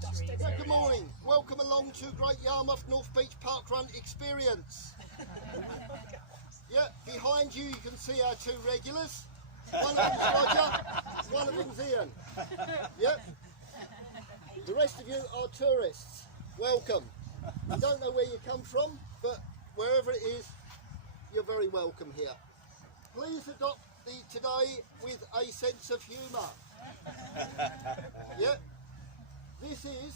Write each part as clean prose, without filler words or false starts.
Good morning. Welcome along to Great Yarmouth North Beach Parkrun experience. Yeah, behind you can see our two regulars. One of them's Roger, one of them's Ian. Yeah. The rest of you are tourists. Welcome. I don't know where you come from, but wherever it is, you're very welcome here. Please adopt today with a sense of humour. Yeah. This is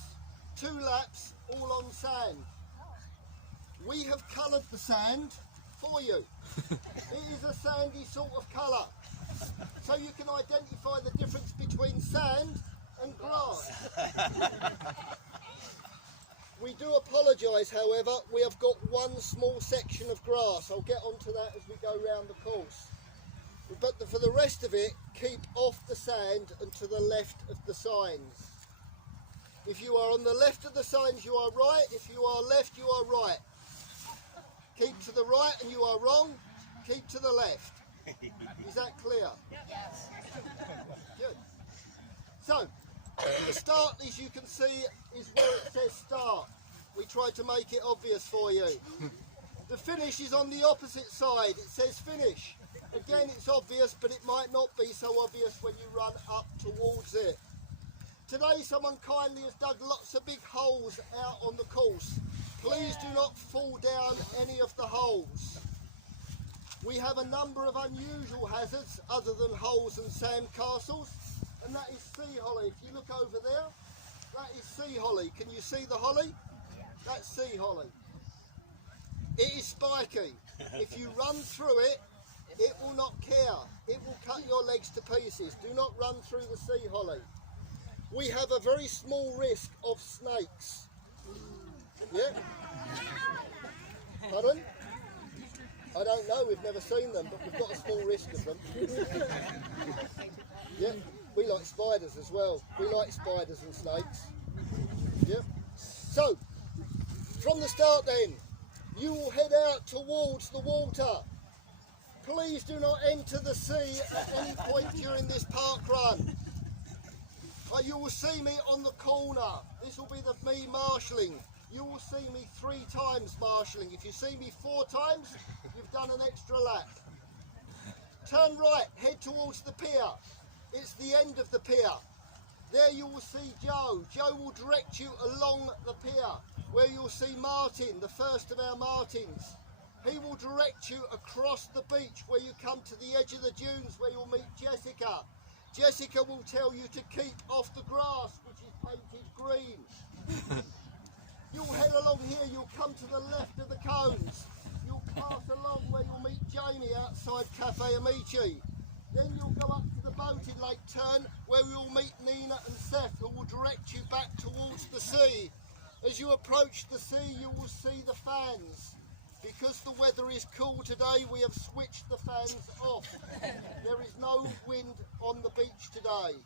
2 laps all on sand. We have coloured the sand for you. It is a sandy sort of colour, so you can identify the difference between sand and grass. We do apologise, however, we have got one small section of grass. I'll get onto that as we go round the course. But for the rest of it, keep off the sand and to the left of the signs. If you are on the left of the signs, you are right. If you are left, you are right. Keep to the right and you are wrong. Keep to the left. Is that clear? Yes. Good. So, the start, as you can see, is where it says start. We tried to make it obvious for you. The finish is on the opposite side. It says finish. Again, it's obvious, but it might not be so obvious when you run up towards it. Today, someone kindly has dug lots of big holes out on the course. Please do not fall down any of the holes. We have a number of unusual hazards other than holes and sand castles, and that is sea holly. If you look over there, that is sea holly. Can you see the holly? That's sea holly. It is spiky. If you run through it, it will not care. It will cut your legs to pieces. Do not run through the sea holly. We have a very small risk of snakes. Yeah? Pardon? I don't know, we've never seen them, but we've got a small risk of them. Yeah, we like spiders as well. We like spiders and snakes. Yeah. So, from the start then, you will head out towards the water. Please do not enter the sea at any point during this park run. You will see me on the corner. This will be me marshalling. You will see me 3 times marshalling. If you see me 4 times, you've done an extra lap. Turn right, head towards the pier. It's the end of the pier. There you will see Joe. Joe will direct you along the pier, where you'll see Martin, the first of our Martins. He will direct you across the beach where you come to the edge of the dunes where you'll meet Jessica. Jessica will tell you to keep off the grass, which is painted green. You'll head along here, you'll come to the left of the cones. You'll pass along where you'll meet Jamie outside Cafe Amici. Then you'll go up to the boat in Lake Turn where you'll meet Nina and Seth, who will direct you back towards the sea. As you approach the sea, you will see the fans. Because the weather is cool today, we have switched the fans off. There is no wind on the beach today.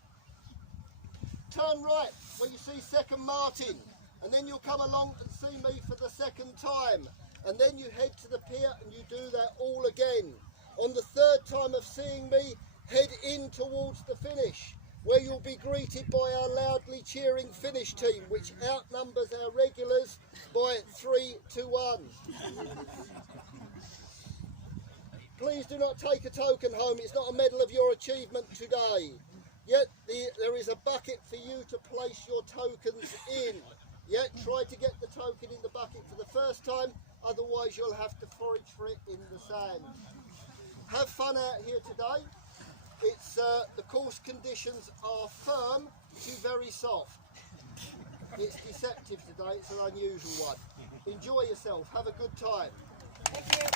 Turn right where you see second Martin, and then you'll come along and see me for the 2nd time. And then you head to the pier and you do that all again. On the 3rd time of seeing me, head in towards the finish, where you'll be greeted by our loudly cheering finish team, which outnumbers our regulars by 3 to 1. Please do not take a token home. It's not a medal of your achievement today. Yet there is a bucket for you to place your tokens in. Yet try to get the token in the bucket for the first time, otherwise you'll have to forage for it in the sand. Have fun out here today. It's the course conditions are firm to very soft. It's deceptive today, it's an unusual one. Enjoy yourself, have a good time. Thank you.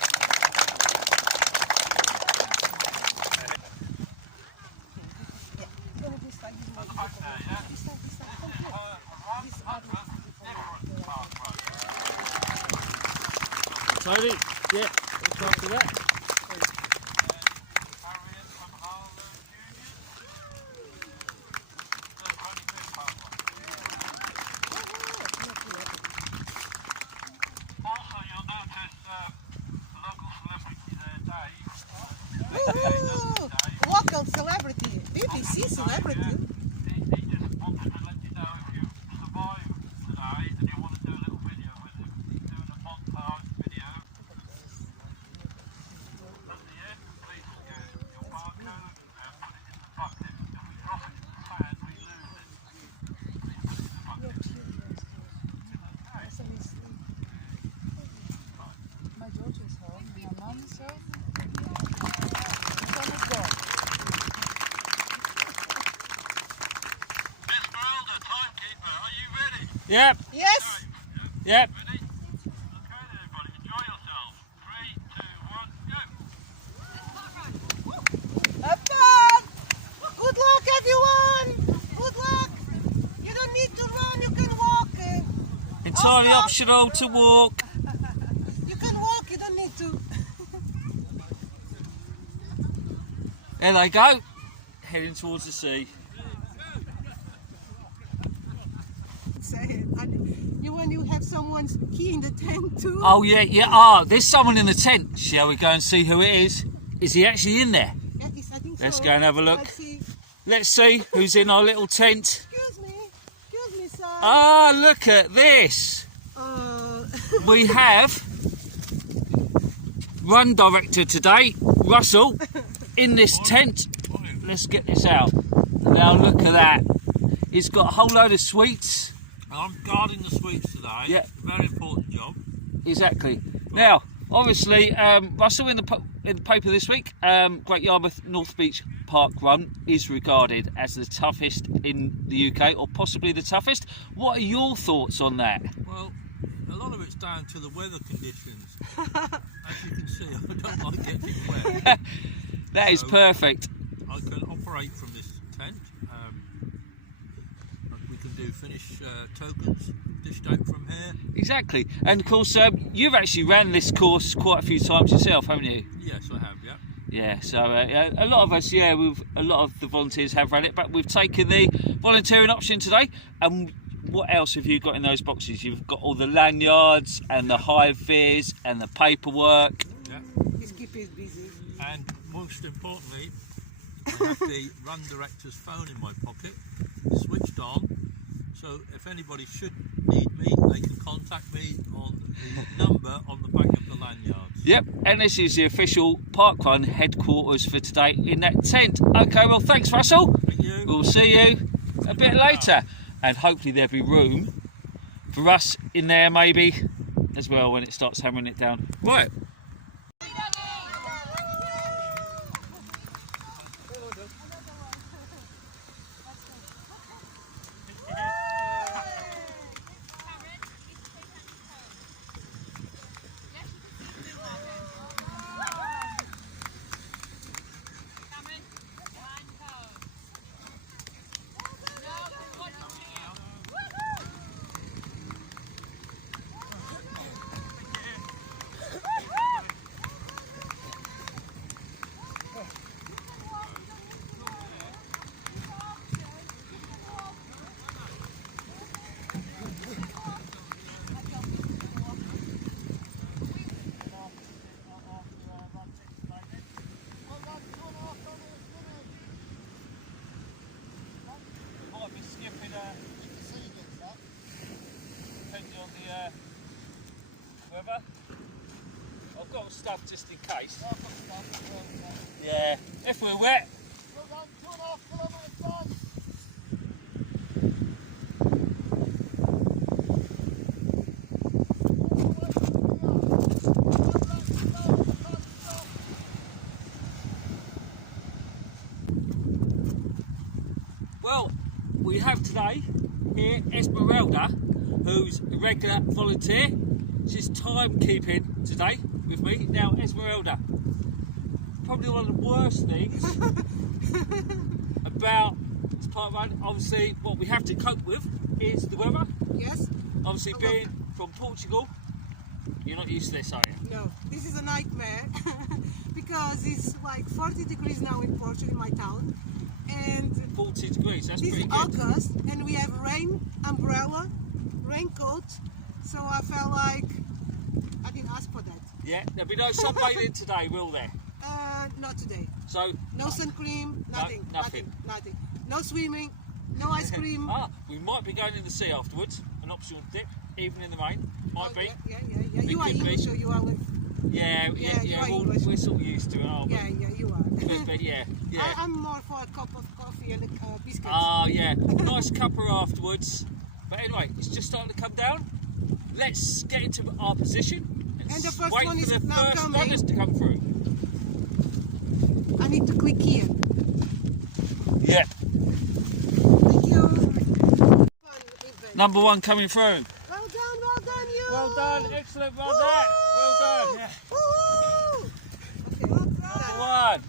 Tony, yeah, let's go after that. Local celebrity, BBC celebrity. He just wanted to let you know if you survive Yep. Yes. Yep. Ready? Okay then everybody, enjoy yourselves. 3, 2, 1, go! Have fun. Good luck, everyone. Good luck. You don't need to run. You can walk. Entirely Awesome. optional to walk. You can walk. You don't need to. There they go. Heading towards the sea. Say it. And when you have someone's key in the tent too. Oh yeah, yeah. Ah, there's someone in the tent. Shall we go and see who it is? Is he actually in there? Yeah, I think Let's so. go and have a look. Let's see. Let's see who's in our little tent. Excuse me, sir. Ah, look at this. We have run director today, Russell, in this tent. Let's get this out. Now look at that. He's got a whole load of sweets. I'm guarding the sweets today. Yeah. Very important job. Exactly. Now, obviously, Russell, in the paper this week, Great Yarmouth North Beach Park Run is regarded as the toughest in the UK, or possibly the toughest. What are your thoughts on that? Well, a lot of it's down to the weather conditions. As you can see, I don't like getting wet. That is So- perfect. I can operate from this tent. We can do finish tokens dished out from here. Exactly. And of course, you've actually ran this course quite a few times yourself, haven't you? Yes, I have, yeah. Yeah, so yeah, a lot of us, a lot of the volunteers have ran it, but we've taken the volunteering option today. And what else have you got in those boxes? You've got all the lanyards and the high vis and the paperwork. Yeah. This keep is busy. And most importantly, I have the run director's phone in my pocket, switched on. So if anybody should need me, they can contact me on the number on the back of the lanyards. Yep, and this is the official parkrun headquarters for today in that tent. Okay, well, thanks, Russell. Thank you. We'll see you a bit later, and hopefully there'll be room for us in there maybe as well when it starts hammering it down. Right. Might be skipping depending on the weather. I've got stuff just in case. Yeah, if we're wet. Well, we have today here Esmeralda, who's a regular volunteer. She's timekeeping today with me. Now, Esmeralda, probably one of the worst things about this park run, obviously, what we have to cope with is the weather. Yes? Obviously, being from Portugal, you're not used to this, are you? No, this is a nightmare because it's like 40 degrees now in Portugal, in my town, and 40 degrees, that's this pretty is good. August, and we have rain, umbrella, raincoat, so I felt like I didn't ask for that. Yeah, there'll be no sunbathing today, will there? Not today. So, No sun cream, nothing, nothing. nothing. No swimming, no ice cream. we might be going in the sea afterwards, an optional dip, even in the rain, might be. Yeah. You are could be. English, so you are. Yeah, you are English. we're sort of used to it, aren't we? Yeah, you are. But yeah. I'm more for a cup of coffee and biscuits. Yeah, nice cuppa afterwards. But anyway, it's just starting to come down. Let's get into our position And the first wait one for is the now first coming. runners to come through. I need to click here. Yeah. Thank you. Fun event. Number 1 coming through. Well done, you. Well done, excellent, well done. Well done. Yeah. Woo-hoo. Okay, well done. Number 1.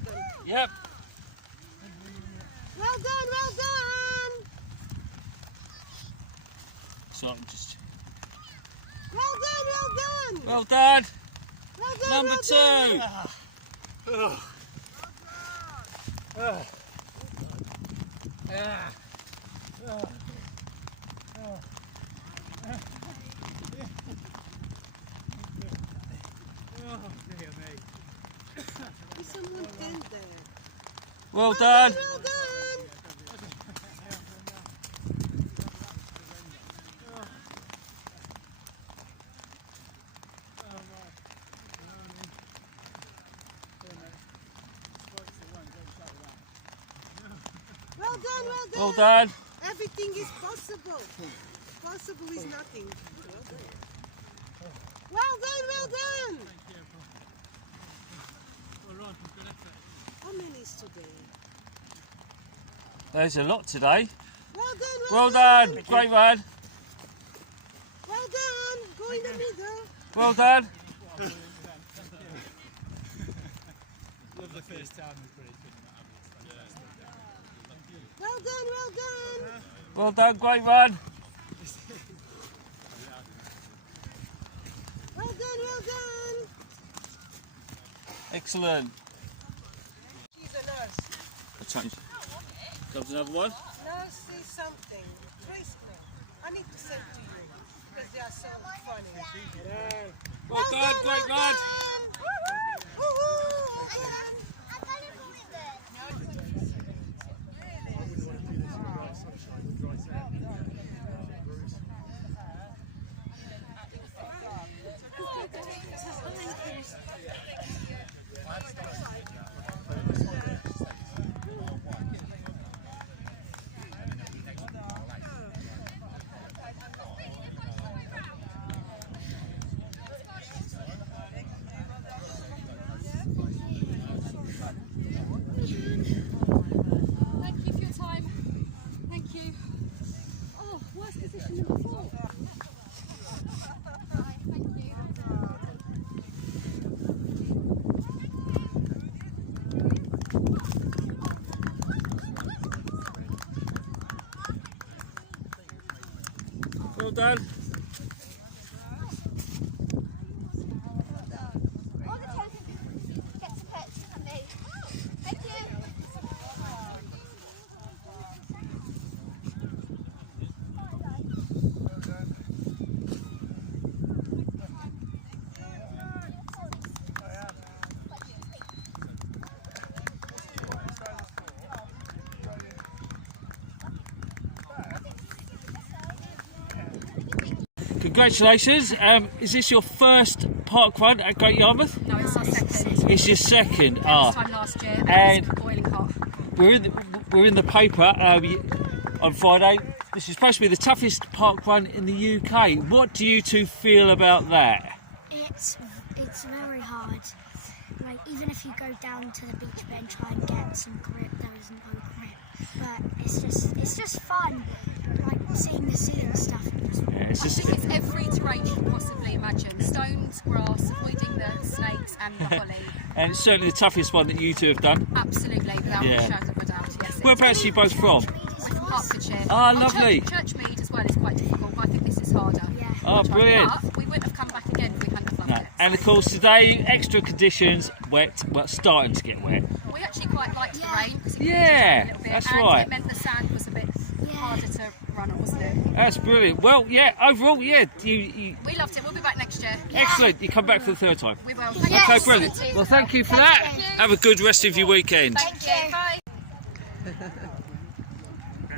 Yep. Well done. So I'm just. Well done. Well done. Well done. Number well 2. done. Is someone in there? Well done. Well done. Well done. Everything is possible. Possible is nothing. Well done. How many is today? There's a lot today. Well done. Great one. Well done. Go in the middle. Well done. Love the first time we put it in. Well done. Well done, great one. Well done. Excellent. She's a nurse. I'll change. Comes another one. Nurse is something. Trace me. I need to send to you because they are so funny. Well done, great one. Thank you for your time. Thank you. Oh, worst position number 4. Thank you. Well done. All the time gets a picture of me. Thank you. Congratulations. Is this your first park run at Great Yarmouth? No, it's our second. It's your second. This Ah, time last year, and And- it's boiling hot. we're in the paper on Friday. This is supposed to be the toughest park run in the UK. What do you two feel about that? It's very hard. Like even if you go down to the beach bit and try and get some grip, there is no grip. But it's just fun, like seeing the sea and stuff. Yeah, it's I just, think it's every terrain you can possibly imagine. Stones, grass, avoiding the snakes and the holly. and it's certainly the toughest one that you two have done. Absolutely, without Yeah. a shadow of a doubt. Yes. Whereabouts are you both from? We're from Hertfordshire. Ah, Oh, lovely. Churchmead as well is quite difficult, but I think this is harder. Yeah. Oh, brilliant. But we wouldn't have come back again if we hadn't loved No. it. And of course today, extra conditions, wet, well, starting to get wet. We actually quite liked the Yeah. rain because it Yeah, a little bit, that's and right. it meant the sand was a bit harder to run on, wasn't it? That's brilliant. Well, yeah, overall, yeah, you We loved it. We'll be back next year. excellent. You come back for the third time. We will. Okay, brilliant. Well, thank you for that. Have a good rest of your weekend. Thank you. Bye.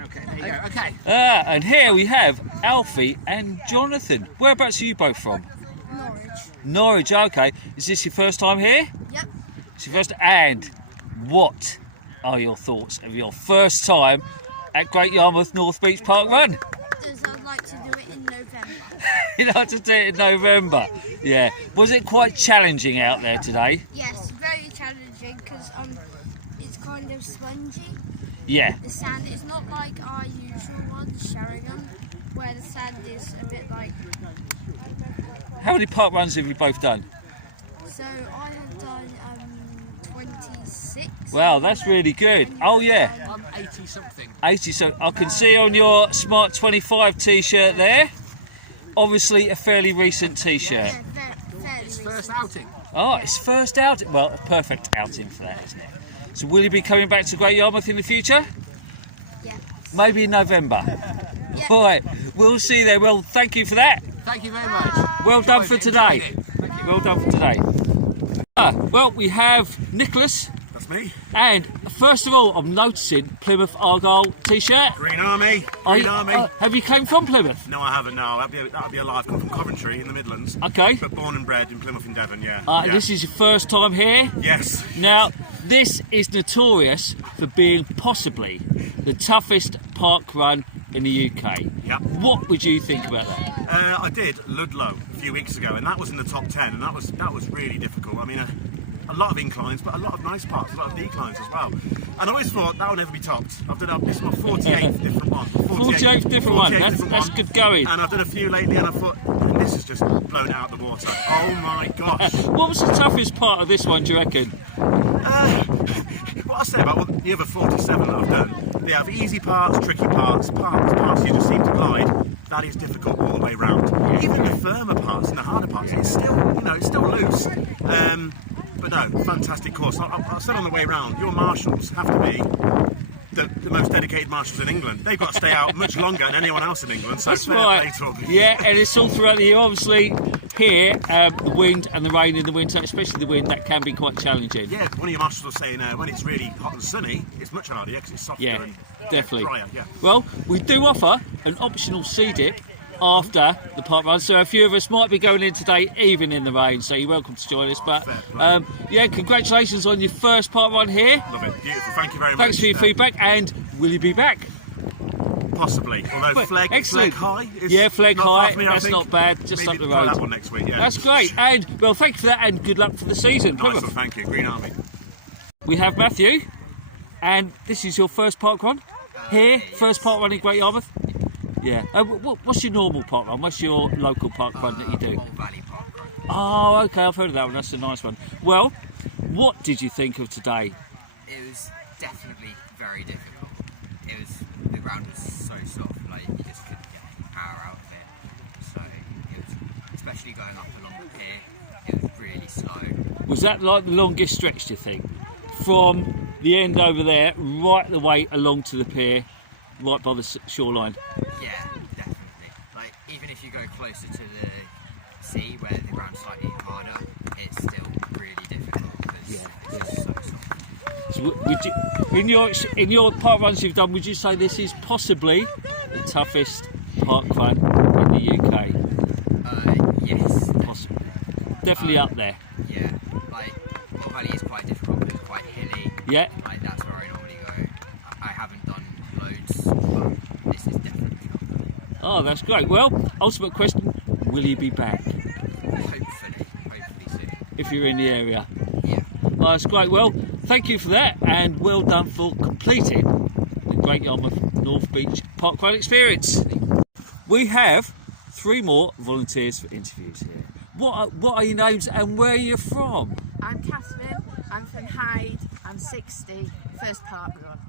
Okay, there you go. Okay. And here we have Alfie and Jonathan. Whereabouts are you both from? Norwich, okay. Is this your first time here? Yep. It's your first. And what are your thoughts of your first time at Great Yarmouth North Beach Park Run? Because I'd like to do it in November. You like to do it in November? Yeah. Was it quite challenging out there today? Yes, very challenging because it's kind of spongy. Yeah. The sand is not like our usual ones, Sheringham, where the sand is a bit like. How many park runs have you both done? So I have done 26. Wow, that's really good. Oh yeah, I'm 80 something. 80. So I can see on your Smart 25 T-shirt there. Obviously, a fairly recent T-shirt. Yeah, fairly It's recent. first outing. Oh, it's first outing. Well, a perfect outing for that, isn't it? So will you be coming back to Great Yarmouth in the future? Yeah. Maybe in November. Yeah. All right, we'll see you there. Well, thank you for that. Thank you very much. Well done for today. Enjoyed it. Thank you. Well done for today. Well, we have Nicholas. That's me. And first of all, I'm noticing Plymouth Argyle T-shirt. Green Army. Are Green you- Army. have you come from Plymouth? No, I haven't. No, that'd be a lie. I've come from Coventry in the Midlands. Okay. But born and bred in Plymouth in Devon. Yeah. Yeah. This is your first time here. Yes. Now, this is notorious for being possibly the toughest park run in the UK. Yep. What would you think about that? I did Ludlow a few weeks ago, and that was in the top 10, and that was really difficult. I mean, a lot of inclines, but a lot of nice parts, a lot of declines as well. And I always thought that will never be topped. I've done this is my 48th different one. 48th different one. That's good going. And I've done a few lately, and I thought, this is just blown it out of the water. Oh my gosh. What was the toughest part of this one, do you reckon? What I say about the other 47 that I've done, they have easy parts, tricky parts you just seem to glide. That is difficult all the way round. Even the firmer parts and the harder parts, it's still loose. But no, fantastic course. I said on the way round, your marshals have to be the most dedicated marshals in England. They've got to stay out much longer than anyone else in England. So That's fair right. play to them. Yeah, and it's all throughout the year. Obviously, here, the wind and the rain in the winter, especially the wind, that can be quite challenging. Yeah, one of your marshals was saying when it's really hot and sunny, it's much harder because it's softer Yeah, and definitely. drier. Yeah. Well, we do offer an optional sea dip after the park run, so a few of us might be going in today even in the rain, so you're welcome to join us. But yeah, congratulations on your first park run here. Love it. Beautiful. Thank you very much. Thanks for your feedback, and will you be back? Possibly. Although Flegg High is Flegg not far High, from me, I that's think. not bad, just Maybe up the try road. that one next week, yeah. That's great, and well, thank you for that, and good luck for the season. Nice Plymouth. one, thank you. Green Army. We have Matthew, and this is your first park run here, first park run in Great Yarmouth. Yeah. What's your normal park run? What's your local park run that you do? Valley Park Run. Oh, okay, I've heard of that one. That's a nice one. Well, what did you think of today? It was definitely very difficult. The ground was so soft, like you just couldn't get any power out of it. So it was, especially going up along the pier, it was really slow. Was that like the longest stretch, do you think? From the end over there, right the way along to the pier, right by the shoreline? Yeah, definitely. Like even if you go closer to the sea where the ground's slightly harder, it's still really difficult because it's just so soft. So would you, in your park runs you've done, would you say this is possibly the toughest park run in the UK? Yes. Possibly. Definitely up there. Yeah, like Wall Valley is quite difficult because it's quite hilly. Yeah. Like that's where I normally go. I haven't done loads, but this is definitely up there. Oh, that's great. Well, ultimate question, will you be back? Hopefully soon. If you're in the area. Yeah. Oh, that's great. Well, thank you for that, and well done for completing the Great Yarmouth North Beach Park Run experience. We have 3 more volunteers for interviews here. What are your names and where are you from? I'm Catherine, I'm from Hyde, I'm 60, first park run.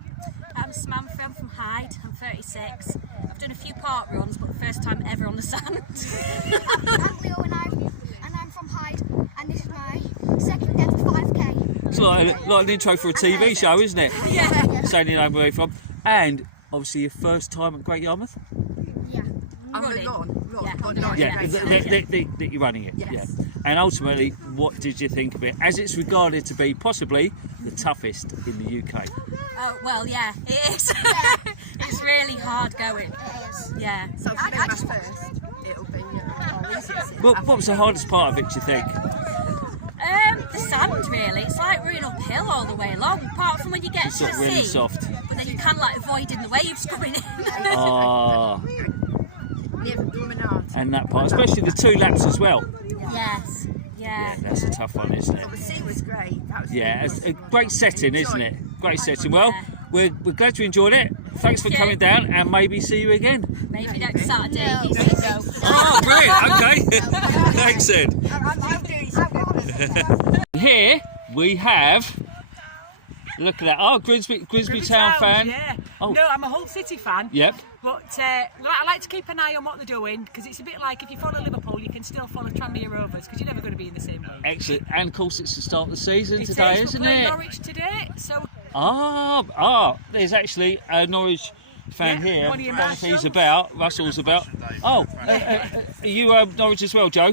I'm Samantha, I'm from Hyde, I'm 36. I've done a few park runs, but the first time ever on the sand. I'm Leo and I'm from Hyde, and this is my second ever 5k. It's like an intro for a TV show, isn't it? Yeah. Saying your name, where you're from. And obviously your first time at Great Yarmouth? Yeah. I'm Running. Run. Yeah, that you're running it. Yes. Yeah. And ultimately, what did you think of it? As it's regarded to be possibly the toughest in the UK. Oh, well, yeah, it is. It's really hard going. Yeah. So if you do my first, it'll be easier. Well, what was the hardest part of it, do you think? The sand, really. It's like running uphill all the way along, apart from when you get It's to the not really sea. soft. But then you kind of like avoiding the waves coming in. Ah, and that part, especially the 2 laps as well. Yes. Yeah, that's a tough one, isn't it? But the sea was great. That was Yeah, really it's good. a great setting, isn't it? Great setting. Well, we're glad you enjoyed it. thanks for coming down, and maybe see you again. Maybe next Saturday. He said no. Oh, brilliant. Okay. Thanks, Ed. Here we have. Look at that. Oh, Grimsby Town fan. Yeah. Oh. No, I'm a Hull City fan. Yep. But I like to keep an eye on what they're doing, because it's a bit like if you follow Liverpool, you can still follow Tranmere Rovers, because you're never going to be in the same league. Excellent. And of course, it's the start of the season today, We're isn't playing it? Norwich today, so. There's actually a Norwich fan Yeah, here. one of your He's about. Russell's about. Oh, are you Norwich as well, Joe?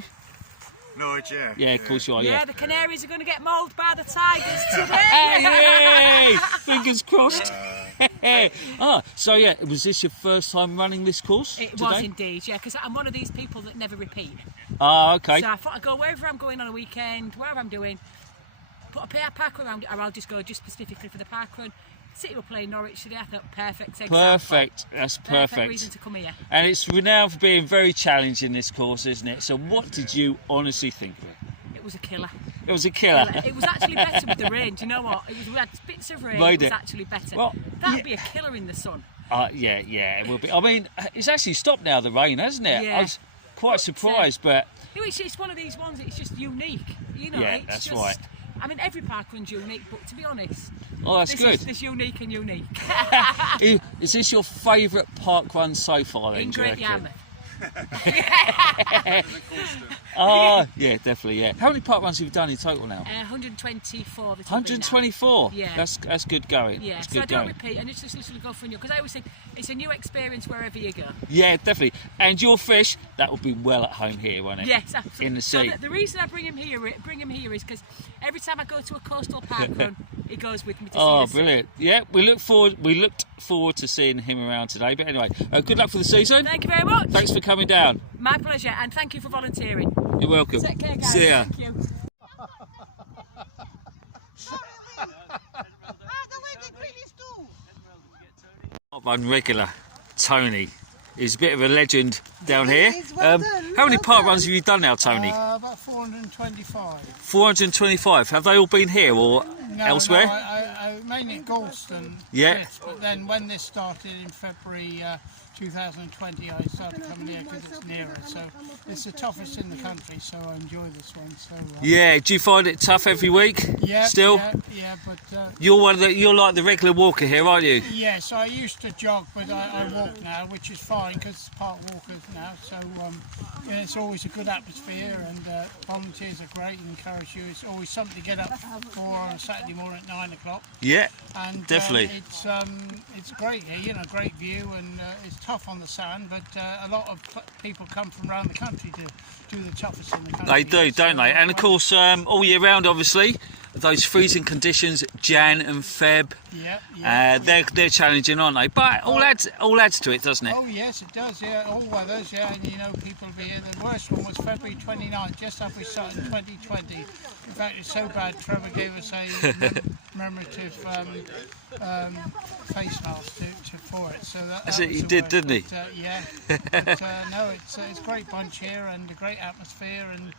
Norwich, yeah. Yeah, of course you are. Yeah, the Canaries are going to get mauled by the Tigers today. Yay! Fingers crossed. So yeah, was this your first time running this course? It today? was indeed, yeah, because I'm one of these people that never repeat. Okay. So I thought I'd go wherever I'm going on a weekend, wherever I'm doing, put a park around it, or I'll just go just specifically for the parkrun. City were playing Norwich today. I thought perfect. Perfect. That's perfect. Reason to come here. And it's renowned for being very challenging, this course, isn't it? So what did you honestly think of it? It was a killer. It was a killer. It was actually better with the rain. Do you know what? We had bits of rain. Made It was it. actually better. Well, That'd be a killer in the sun. Yeah, it will be. I mean, it's actually stopped now, the rain, hasn't it? Yeah. I was quite surprised, but... It's one of these ones. It's just unique. You know. Yeah, it's that's just, right. I mean, every parkrun's unique, but to be honest, Oh, that's good. This unique and unique. Is this your favourite park run so far, then? In Great Yarmouth. Yeah, definitely, yeah. How many park runs have you done in total now? 124. 124? Yeah. That's good going. Yeah, That's so I good don't going. repeat, and it's just literally go for a new, because I always think it's a new experience wherever you go. Yeah, definitely. And your fish, that will be well at home here, won't it? Yes, absolutely. In the sea. So the reason I bring him here is because every time I go to a coastal park run, he goes with me to see the sea. Brilliant. Yeah, we looked forward to seeing him around today. But anyway, good luck for the season. Thank you very much. Thanks for coming down. My pleasure, and thank you for volunteering. You're welcome. Take care, guys. See ya. Thank you. One regular, Tony. He's a bit of a legend down here. Well done, how many well park done. runs have you done now, Tony? About 425. 425. Have they all been here or elsewhere? No, I mainly at Galston. Yeah. Yes, but then when this started in February 2020, I started coming here because it's nearer. So it's the toughest in the country, so I enjoy this one. So Yeah. Do you find it tough every week? yeah, Still? yeah, but You're like the regular walker here, aren't you? yeah. So I used to jog, but I walk now, which is fine because it's park walkers now. So yeah, it's always a good atmosphere, and volunteers are great and encourage you. It's always something to get up for on a Saturday morning at 9 o'clock. Yeah. And definitely. It's great here, you know, great view, and it's tough on the sand, but a lot of people come from around the country to do the toughest in the country. They do, don't they? And of course, all year round, obviously, those freezing conditions, Jan and Feb, they're challenging, aren't they? But all adds to it, doesn't it? Oh yes, it does. Yeah, all weathers. Yeah, and you know, people will be here. The worst one was February 29th, just after we started in 2020. In fact, it's so bad. Trevor gave us a commemorative face mask for it. So That's it. He did, didn't he? Yeah. But, no, it's a great bunch here and a great atmosphere, and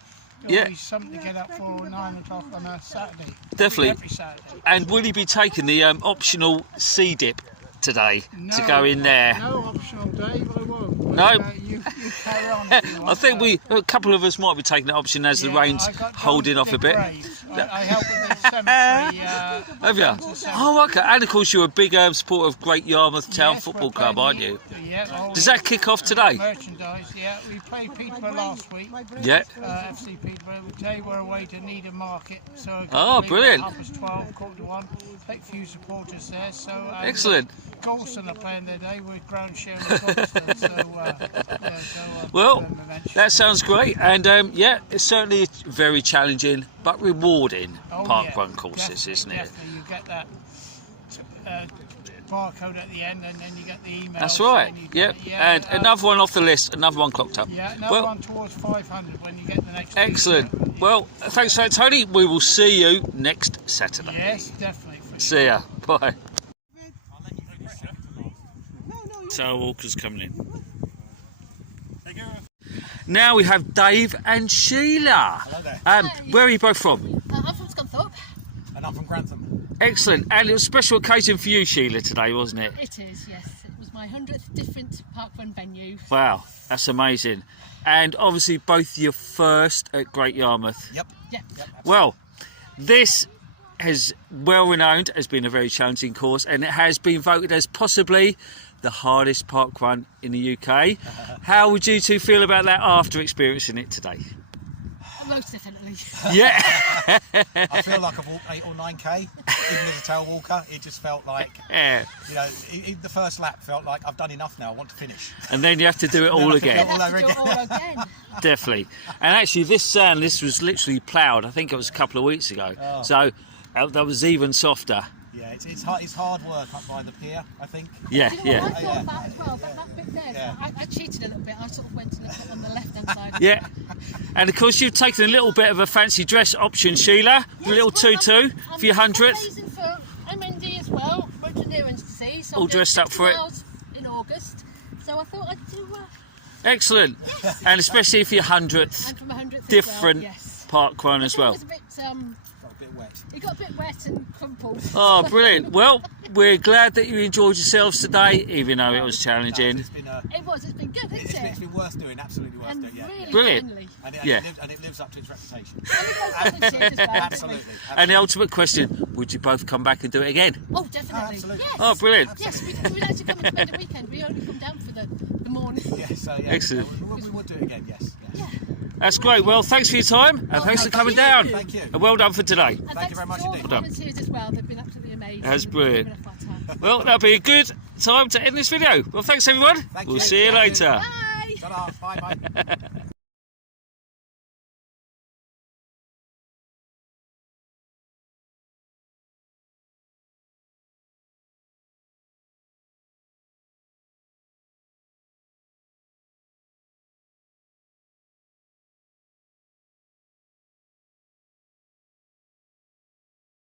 always something to get up for 9 o'clock on a Saturday. Definitely. Every Saturday. And will you be taking the optional sea dip today to go in there? No optional, Dave. I won't. But, No. You carry on. If you want. I think a couple of us might be taking the option as the rain's I got holding told off to a bit. brave. I help with the cemetery. Have you? Oh, okay. And of course, you're a big supporter of Great Yarmouth Town Football Club, aren't you? Yeah. Does that kick off today? Merchandise. Yeah, we played Peterborough last week. Yeah. FC Peterborough. Today we're away to Needham Market. So Brilliant. 12:30, 1:45. Take a few supporters there. So Excellent. Galston are playing their day with ground share with Galston. Well, that sounds great, and it's certainly very challenging but rewarding park run courses, isn't it? Definitely. You get that barcode at the end, and then you get the email. That's right. Yep. And another one off the list, another one clocked up. Yeah, another one towards 500 when you get the next. Excellent. Well, thanks for that, Tony. We will see you next Saturday. Yes, definitely. See ya. Bye. So walkers coming in. Now we have Dave and Sheila. Hello there. Where are you both from? I'm from Scunthorpe. And I'm from Grantham. Excellent. And it was a special occasion for you, Sheila, today, wasn't it? It is, yes. It was my 100th different parkrun venue. Wow, that's amazing. And obviously both your first at Great Yarmouth. Yep. Yeah. Well, this has well renowned as being a very challenging course, and it has been voted as possibly the hardest parkrun in the UK. How would you two feel about that after experiencing it today? Most definitely. Yeah. I feel like I've walked 8 or 9k, even as a tail walker. It just felt like, Yeah. you know, the first lap felt like I've done enough now, I want to finish. And then you have to do it all again. You have to do it all again. Definitely. And actually this sand, this was literally ploughed. I think it was a couple of weeks ago. Oh. So that was even softer. Yeah, it's hard work up by the pier, I think. Yeah, Do you know yeah. what I thought about as well? That bit there, Yeah. I cheated a little bit. I sort of went on the left-hand side. Yeah. And of course you've taken a little bit of a fancy dress option, Sheila. A little tutu for your 100th. I'm for MND as well, Mountaineering to see. So All I'm doing dressed up 60 for it. miles in August. So I thought I'd do Excellent. Yes. And especially for your 100th. and for my 100th Different as well, yes. parkrun as well. It was a bit, Got a bit wet. it got a bit wet and crumpled. Oh, brilliant. Well, we're glad that you enjoyed yourselves today, even though it was challenging. It's been It's been good, it's hasn't been worth doing, absolutely worth And doing. Yeah. really Brilliant. friendly. Yeah. And it lives up to its reputation. Absolutely. And the ultimate question, would you both come back and do it again? Oh, definitely. Absolutely. Yes. Oh, brilliant. Yes, we'd actually come and spend a weekend. We only come down for the morning. Yeah, so yeah. Excellent. We would do it again, yes. That's great. Well, thanks for your time and thanks for coming down. Thank you. And well done for today. And Thank you very much to all indeed. the volunteers as well. They've been absolutely amazing. That's brilliant. They've given us our time. Well, that'll be a good time to end this video. Well, thanks everyone. Thank We'll you. see you Thank you. later. Bye. Bye bye.